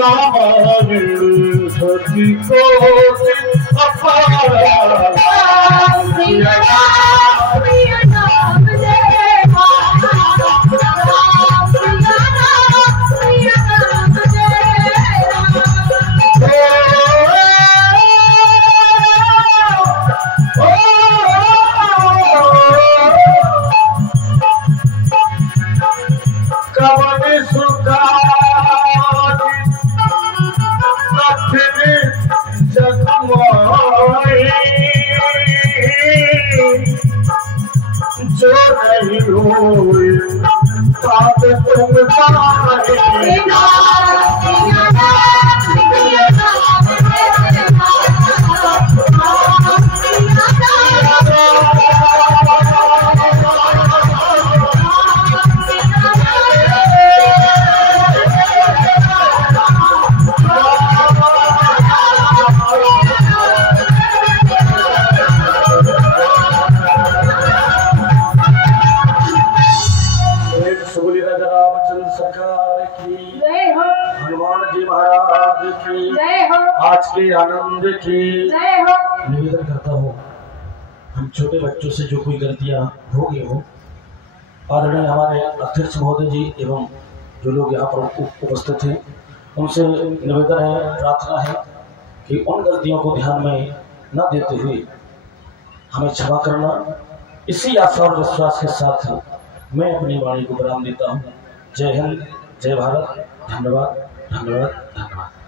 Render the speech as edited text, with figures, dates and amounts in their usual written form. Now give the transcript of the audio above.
रामायण सती को अपारा प्रिय नाम जय जो नहीं हुए साथ तुम हनुमान जी महाराज की जय हो। आज के आनंद की जय हो। निवेदन करता हूँ हम छोटे बच्चों से जो कोई गलतियाँ हो गई हो, आदरणीय हमारे अध्यक्ष महोदय जी एवं जो लोग यहाँ पर उपस्थित हैं उनसे निवेदन है, प्रार्थना है कि उन गलतियों को ध्यान में न देते हुए हमें क्षमा करना। इसी आशा और विश्वास के साथ मैं अपनी वाणी को विराम देता हूँ। जय हिंद, जय भारत। धन्यवाद, धन्यवाद, धन्यवाद।